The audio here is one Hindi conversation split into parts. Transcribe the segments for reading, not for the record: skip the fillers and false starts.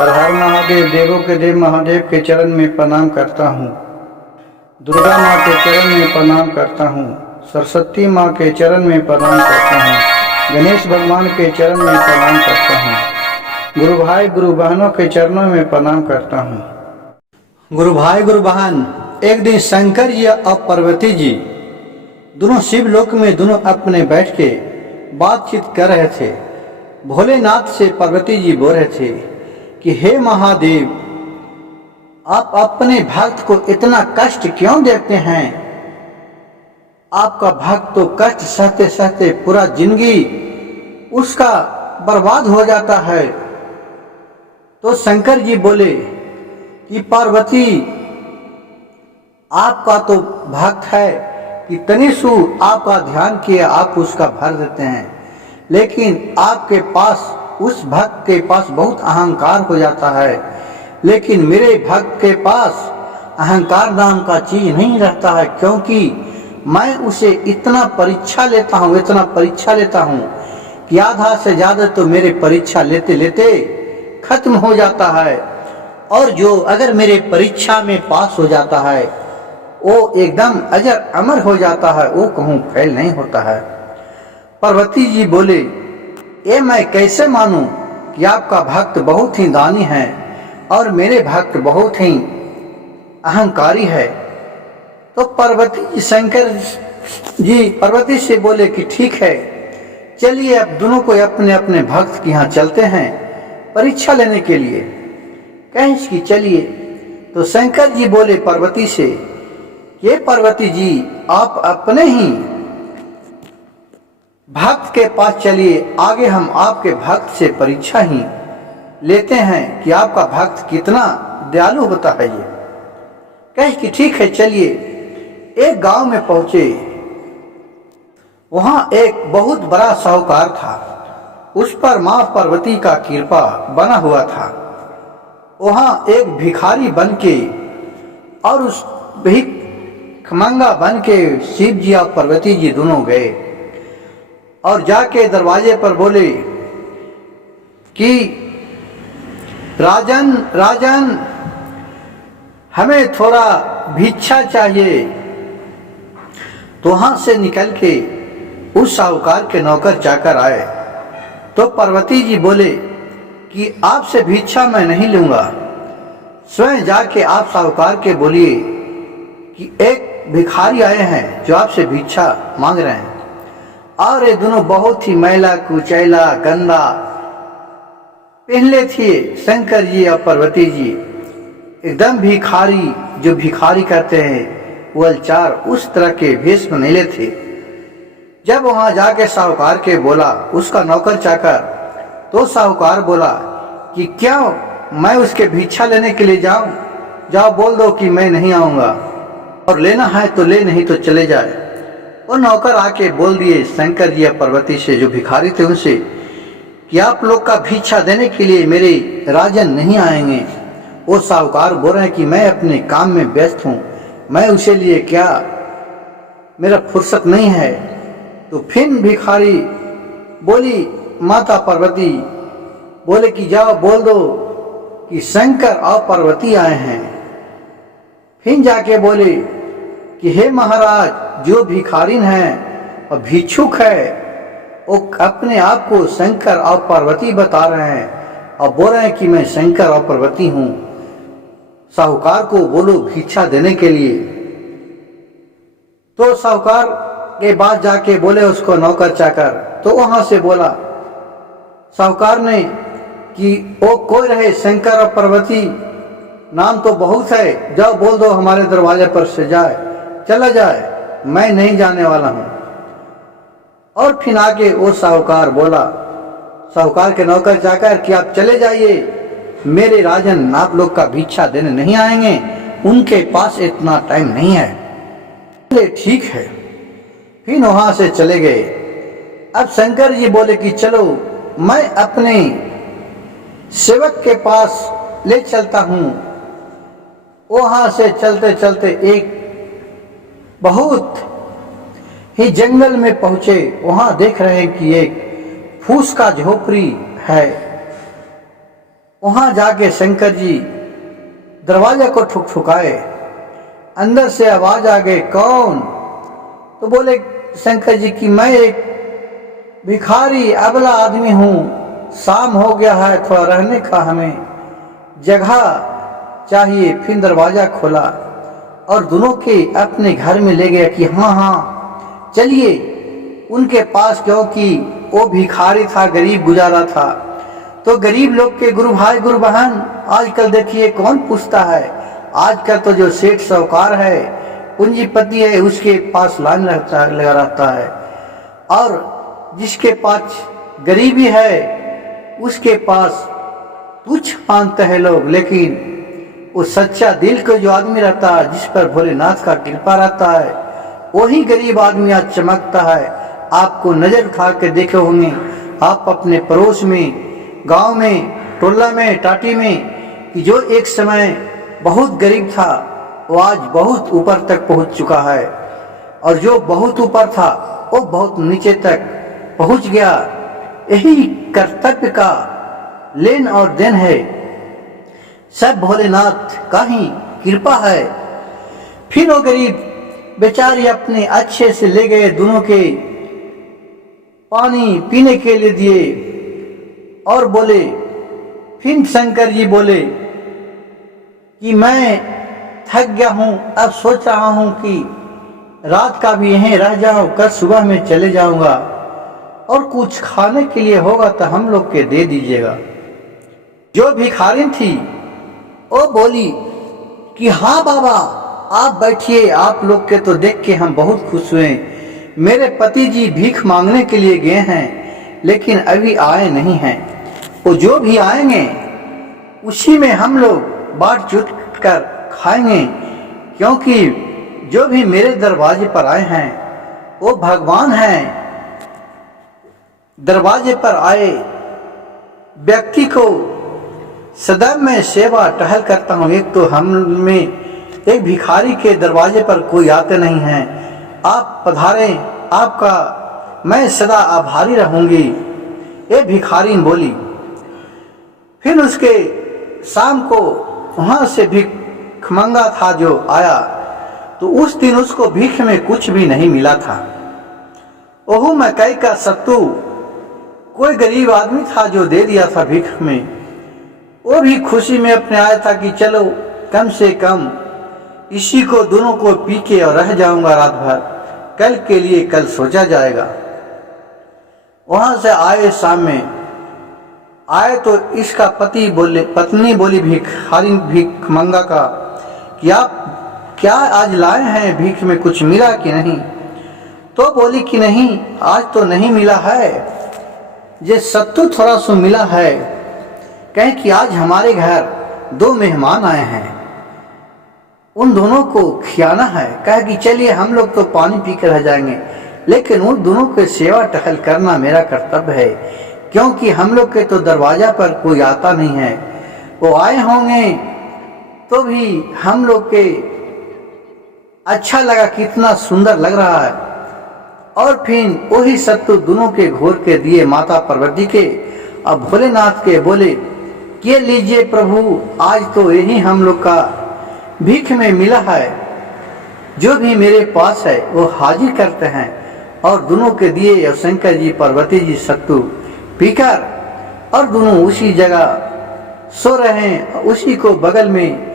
हर हर महादेव, देवों के देव महादेव के चरण में प्रणाम करता हूँ। दुर्गा माँ के चरण में प्रणाम करता हूँ। सरस्वती माँ के चरण में प्रणाम करता हूँ। गणेश भगवान के चरण में प्रणाम करता हूँ। गुरु भाई गुरु बहनों के चरणों में प्रणाम करता हूँ। गुरु भाई गुरु बहन, एक दिन शंकर जी और पार्वती जी दोनों शिवलोक में दोनों अपने बैठ के बातचीत कर रहे थे। भोलेनाथ से पार्वती जी बोल रहे थे कि हे महादेव, आप अपने भक्त को इतना कष्ट क्यों देते हैं? आपका भक्त तो कष्ट सहते सहते पूरा जिंदगी उसका बर्बाद हो जाता है। तो शंकर जी बोले कि पार्वती, आपका तो भक्त है कि तनिसु आपका ध्यान किया, आप उसका भर देते हैं, लेकिन आपके पास उस भक्त के पास बहुत अहंकार हो जाता है। लेकिन मेरे भक्त के पास अहंकार नाम का चीज नहीं रहता है, क्योंकि मैं उसे इतना परीक्षा लेता हूँ, इतना परीक्षा लेता हूँ कि आधा से ज्यादा तो मेरे परीक्षा लेते लेते खत्म हो जाता है। और जो अगर मेरे परीक्षा में पास हो जाता है वो एकदम अजर अमर हो जाता है, वो कहूँ फेल नहीं होता है। पार्वती जी बोले, ये मैं कैसे मानूं कि आपका भक्त बहुत ही दानी है और मेरे भक्त बहुत ही अहंकारी है। तो पार्वती जी शंकर जी पार्वती से बोले कि ठीक है, चलिए अब दोनों को अपने अपने भक्त के यहाँ चलते हैं परीक्षा लेने के लिए। कहें कि चलिए। तो शंकर जी बोले पार्वती से, ये पार्वती जी, आप अपने ही भक्त के पास चलिए, आगे हम आपके भक्त से परीक्षा ही लेते हैं कि आपका भक्त कितना दयालु होता है। ये कहे कि ठीक है, चलिए। एक गांव में पहुंचे। वहां एक बहुत बड़ा साहूकार था, उस पर मां पार्वती का कृपा बना हुआ था। वहां एक भिखारी बन के और उस भिखमंगा बन के शिव जी और पार्वती जी दोनों गए और जाके दरवाजे पर बोले कि राजन राजन, हमें थोड़ा भिक्षा चाहिए। तो वहां से निकल के उस साहूकार के नौकर चाकर आए। तो पार्वती जी बोले कि आपसे भिक्षा मैं नहीं लूंगा, स्वयं जाके आप साहूकार के बोलिए कि एक भिखारी आए हैं जो आपसे भिक्षा मांग रहे हैं। और ये दोनों बहुत ही मैला कुचैला गंदा पहनले थे। शंकर जी और पार्वती जी एकदम भिखारी, जो भिखारी कहते हैं वो अलचार, उस तरह के भेष में नहीं थे। जब वहां जाके साहूकार के बोला उसका नौकर चाकर, तो साहूकार बोला कि क्या मैं उसके भिक्षा लेने के लिए जाऊं? जाओ बोल दो कि मैं नहीं आऊंगा, और लेना है तो ले, नहीं तो चले जाए। वो नौकर आके बोल दिए शंकर जी या पार्वती से, जो भिखारी थे उनसे, कि आप लोग का भिक्षा देने के लिए मेरे राजन नहीं आएंगे। वो साहूकार बोल रहे हैं कि मैं अपने काम में व्यस्त हूँ, मैं उसे लिए क्या, मेरा फुर्सत नहीं है। तो फिर भिखारी बोली, माता पार्वती बोले कि जाओ बोल दो कि शंकर और पार्वती आए हैं। फिर जाके बोले कि हे महाराज, जो भिखारिन है और भिक्षुक है वो अपने आप को शंकर और पार्वती बता रहे हैं और बोल रहे हैं कि मैं शंकर और पार्वती हूँ। साहूकार को बोलो भिक्षा देने के लिए। तो साहूकार के बाद जाके बोले उसको नौकर चाकर। तो वहां से बोला साहूकार ने कि वो कोई रहे, शंकर और पार्वती नाम तो बहुत है, जाओ बोल दो हमारे दरवाजे पर से जाए, चला जाए, मैं नहीं जाने वाला हूं। और फिर आगे वो साहूकार बोला, साहूकार के नौकर चाकर, कि आप चले जाइए, मेरे राजन आप लोग का भिक्षा देने नहीं आएंगे, उनके पास इतना टाइम नहीं है। ठीक है। फिर वहां से चले गए। अब शंकर जी बोले कि चलो मैं अपने सेवक के पास ले चलता हूं। वहां से चलते चलते एक बहुत ही जंगल में पहुंचे। वहां देख रहे हैं कि एक फूस का झोपड़ी है। वहां जाके शंकर जी दरवाजा को ठुकठुकाए। अंदर से आवाज आ गई, कौन? तो बोले शंकर जी कि मैं एक भिखारी अबला आदमी हूँ, शाम हो गया है, थोड़ा रहने का हमें जगह चाहिए। फिर दरवाजा खोला और दोनों के अपने घर में ले गया कि हाँ हाँ चलिए उनके पास, क्योंकि वो भिखारी था, गरीब गुजारा था। तो गरीब लोग के गुरु भाई गुरु बहन आजकल देखिए कौन पूछता है। आजकल तो जो सेठ साहूकार है, पूंजीपति है, उसके पास लाइन लगा रहता है, और जिसके पास गरीबी है उसके पास तुच्छ मानते हैं लोग। लेकिन वो सच्चा दिल का जो आदमी रहता है, जिस पर भोलेनाथ का कृपा रहता है, वही गरीब आदमी आज चमकता है। आपको नजर उठा के देखे होंगे आप अपने पड़ोस में, गांव में, टोला में, टाटी में, कि जो एक समय बहुत गरीब था वो आज बहुत ऊपर तक पहुंच चुका है, और जो बहुत ऊपर था वो बहुत नीचे तक पहुंच गया। यही कर्तव्य का लेन और देन है, सब भोलेनाथ का ही कृपा है। फिर वो गरीब बेचारी अपने अच्छे से ले गए, दोनों के पानी पीने के लिए दिए और बोले, फिर शंकर जी बोले कि मैं थक गया हूं, अब सोच रहा हूं कि रात का भी यहीं रह जाऊं, कल सुबह में चले जाऊंगा, और कुछ खाने के लिए होगा तो हम लोग के दे दीजिएगा। जो भिखारिन थी वो बोली कि हाँ बाबा आप बैठिए, आप लोग के तो देख के हम बहुत खुश हुए। मेरे पति जी भीख मांगने के लिए गए हैं लेकिन अभी आए नहीं हैं, वो जो भी आएंगे उसी में हम लोग बांट चुट कर खाएंगे, क्योंकि जो भी मेरे दरवाजे पर आए हैं वो भगवान हैं। दरवाजे पर आए व्यक्ति को सदैव मैं सेवा टहल करता हूँ। एक तो हम में एक भिखारी के दरवाजे पर कोई आते नहीं हैं, आप पधारें, आपका मैं सदा आभारी रहूंगी, ये भिखारीन बोली। फिर उसके शाम को वहां से भीख मंगा था जो आया, तो उस दिन उसको भीख में कुछ भी नहीं मिला था। ओहू मकई का सत्तू कोई गरीब आदमी था जो दे दिया था भीख में, वो भी खुशी में अपने आया था कि चलो कम से कम इसी को दोनों को पी के और रह जाऊंगा रात भर, कल के लिए कल सोचा जाएगा। वहां से आए, शाम में आए तो इसका पत्नी बोली भिखारी भीख मंगा का कि आप क्या आज लाए हैं, भीख में कुछ मिला कि नहीं? तो बोली कि नहीं आज तो नहीं मिला है, ये सत्तू थोड़ा सा मिला है, कहें कि आज हमारे घर 2 मेहमान आए हैं, उन दोनों को खियाना है। कहे कि चलिए हम लोग तो पानी पी कर रह जाएंगे, लेकिन उन दोनों के सेवा टहल करना मेरा कर्तव्य है, क्योंकि हम लोग के तो दरवाजा पर कोई आता नहीं है। वो आए होंगे तो भी हम लोग के अच्छा लगा, कितना सुंदर लग रहा है। और फिर वही सत्तू दोनों के घोर के दिए माता पार्वती के, अब भोलेनाथ के बोले कि लीजिए प्रभु, आज तो यही हम लोग का भीख में मिला है, जो भी मेरे पास है वो हाजिर करते हैं। और दोनों के दिए, और शंकर जी पार्वती जी सत्तू पीकर और दोनों उसी जगह सो रहे हैं, उसी को बगल में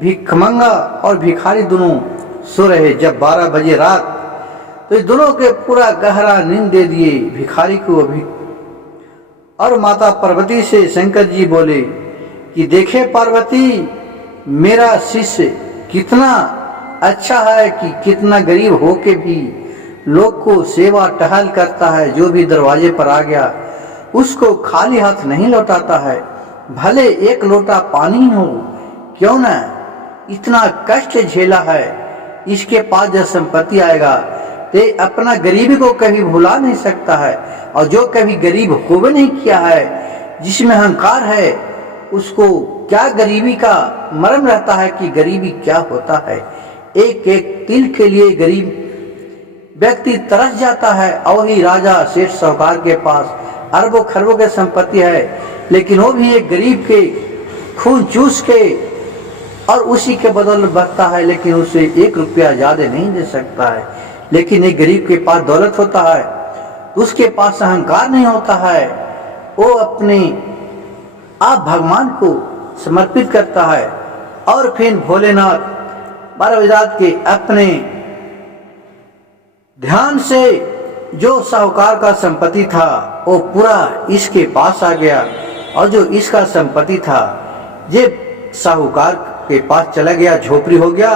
भिखमंगा और भिखारी दोनों सो रहे। जब 12 बजे रात, तो इस दोनों के पूरा गहरा नींद दे दिए भिखारी को अभी। और माता पार्वती से शंकर जी बोले कि देखे पार्वती, मेरा शिष्य कितना अच्छा है कि कितना गरीब होके भी लोग को सेवा टहल करता है, जो भी दरवाजे पर आ गया उसको खाली हाथ नहीं लौटाता है, भले 1 लोटा पानी हो क्यों ना, इतना कष्ट झेला है, इसके पास जब संपत्ति आएगा तो अपना गरीबी को कभी भुला नहीं सकता है। और जो कभी गरीब हो भी नहीं किया है, जिसमें अहंकार है, उसको क्या गरीबी का मर्म रहता है कि गरीबी क्या होता है। एक एक तिल के लिए गरीब व्यक्ति तरस जाता है। और वही राजा सेठ साहूकार के पास अरबों खरबों की संपत्ति है, लेकिन वो भी एक गरीब के खून चूस के और उसी के बदल बचता है, लेकिन उसे 1 रुपया ज्यादा नहीं दे सकता है। लेकिन एक गरीब के पास दौलत होता है तो उसके पास अहंकार नहीं होता है, वो अपने आप भगवान को समर्पित करता है। और फिर भोलेनाथ बाराविजात के अपने ध्यान से जो साहूकार का संपत्ति था वो पूरा इसके पास आ गया, और जो इसका संपत्ति था ये साहूकार के पास चला गया, झोपड़ी हो गया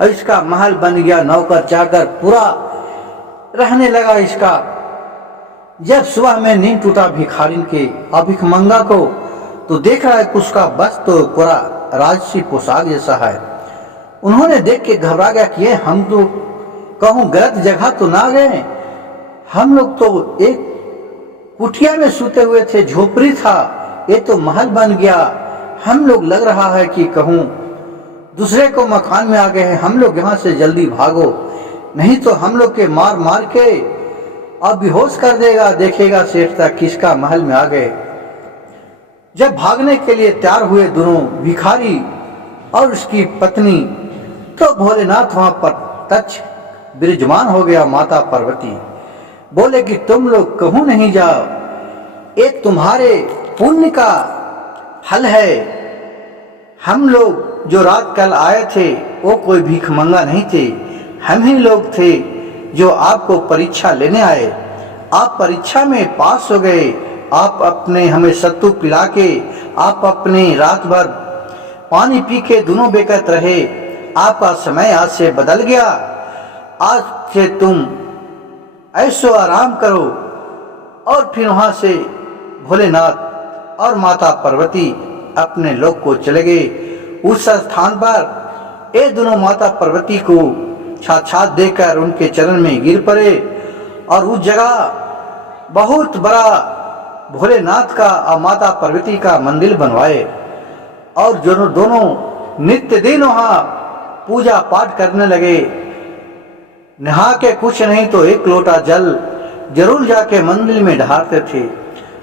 और इसका महल बन गया, नौकर चाकर पूरा रहने लगा इसका। जब सुबह में नींद टूटा भिखारिन के और भिखमंगा को, तो देख रहा है कि उसका बस तो पूरा राजसी पोशाक जैसा है। उन्होंने देख के घबरा गया कि ये हम तो कहूँ गलत जगह तो ना गए, हम लोग तो एक कुटिया में सूते हुए थे, झोपड़ी था, ये तो महल बन गया। हम लोग लग रहा है कि कहूँ दूसरे को मकान में आ गए हैं, हम लोग यहाँ से जल्दी भागो, नहीं तो हम लोग के मार मार के और बेहोश कर देगा। देखेगा सेठ तक किसका महल में आ गए। जब भागने के लिए तैयार हुए दोनों भिखारी और उसकी पत्नी, तो भोलेनाथ वहां पर तच विराजमान हो गया। माता पार्वती बोले कि तुम लोग कहूं नहीं जाओ, एक तुम्हारे पुण्य का फल है। हम लोग जो रात कल आए थे वो कोई भीख मंगा नहीं थे, हम ही लोग थे जो आपको परीक्षा लेने आए। आप परीक्षा में पास हो गए, आप अपने हमें सत्तू पिला के, आप अपने रात भर पानी पी के दोनों बेकत रहे। आपका समय आज से बदल गया, आज से तुम ऐसो आराम करो। और फिर वहां से भोलेनाथ और माता पार्वती अपने लोक को चले गए। उस स्थान पर ये दोनों माता पार्वती को साक्षात देकर उनके चरण में गिर पड़े, और उस जगह बहुत बड़ा भोलेनाथ का और माता पार्वती का मंदिर बनवाए, और दोनों नित्य दिन वहां पूजा पाठ करने लगे। नहा के कुछ नहीं तो 1 लोटा जल जरूर जाके मंदिर में ढारते थे,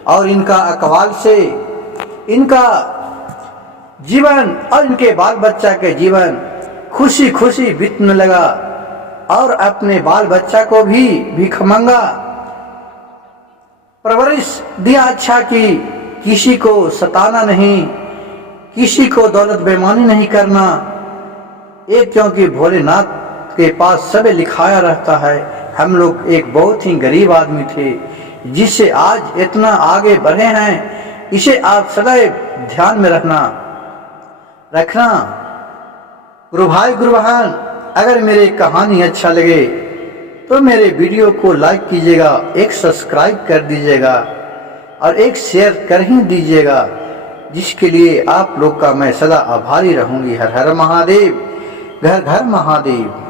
और इनका अकवाल से इनका जीवन और इनके बाल बच्चा के जीवन खुशी खुशी बीतने लगा। और अपने बाल बच्चा को भी भिखमंगा परवरिश दिया अच्छा की, किसी को सताना नहीं, किसी को दौलत बेईमानी नहीं करना। एक क्योंकि भोलेनाथ के पास सब लिखाया रहता है। हम लोग एक बहुत ही गरीब आदमी थे, जिससे आज इतना आगे बढ़े हैं, इसे आप सदैव ध्यान में रखना। गुरु भाई गुरु बहन, अगर मेरी कहानी अच्छा लगे तो मेरे वीडियो को लाइक कीजिएगा, एक सब्सक्राइब कर दीजिएगा और एक शेयर कर ही दीजिएगा, जिसके लिए आप लोग का मैं सदा आभारी रहूंगी। हर हर महादेव, घर घर महादेव।